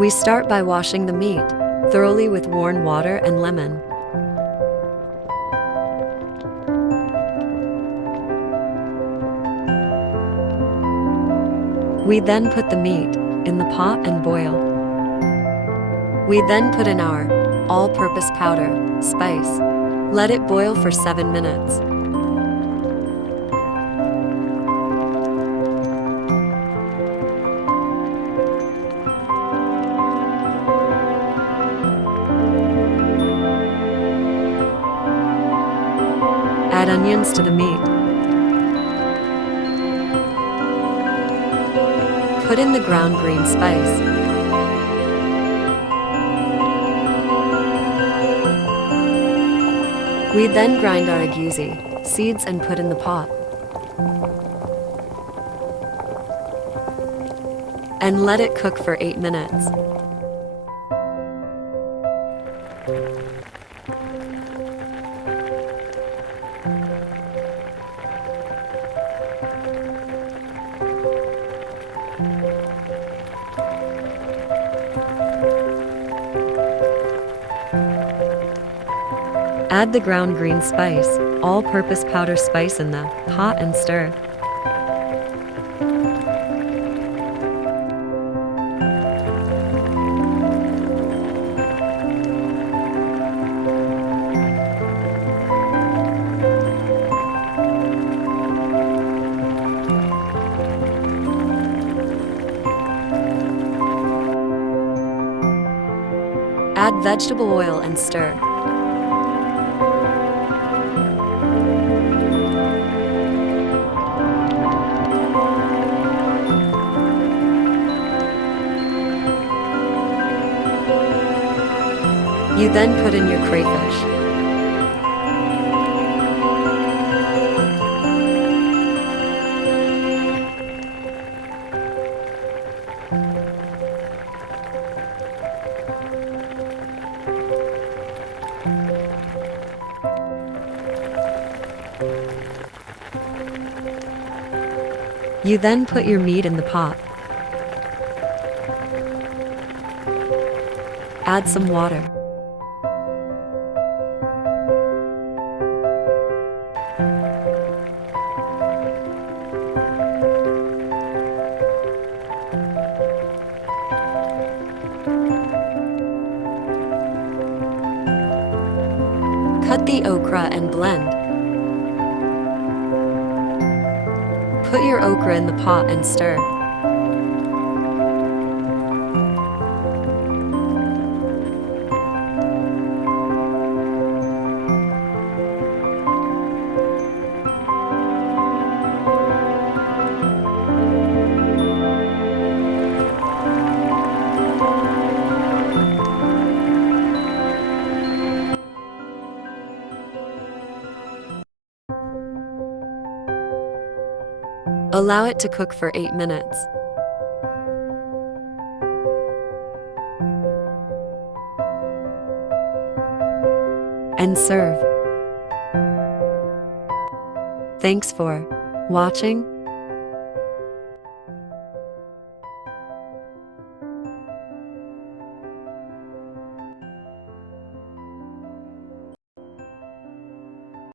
We start by washing the meat thoroughly with warm water and lemon. We then put the meat in the pot and boil. We then put in our all-purpose powder, spice. Let it boil for 7 minutes. Add onions to the meat. Put in the ground green spice. We then grind our agusi seeds and put in the pot. And let it cook for 8 minutes. Add the ground green spice, all-purpose powder spice in the pot and stir. Add vegetable oil and stir. You then put in your crayfish. You then put your meat in the pot. Add some water. Cut the okra and blend. Put your okra in the pot and stir. Allow it to cook for 8 minutes. And serve. Thanks for watching.